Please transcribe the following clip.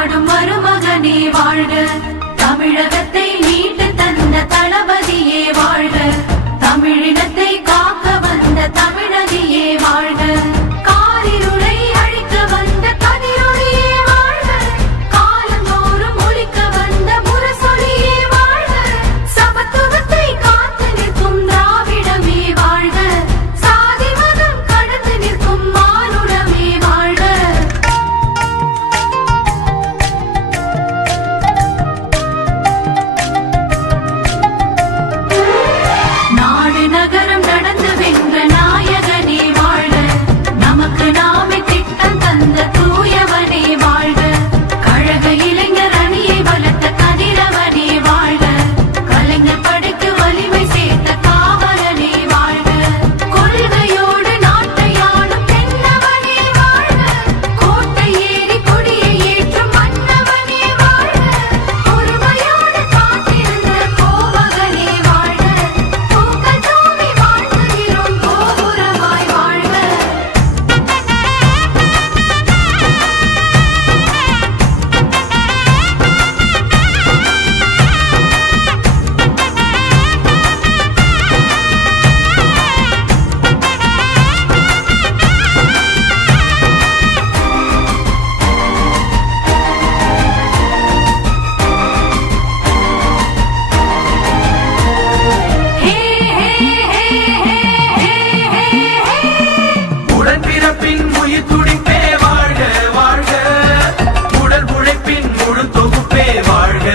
வாழும் மருமகனே வாழ்க தமிழக வாழ்க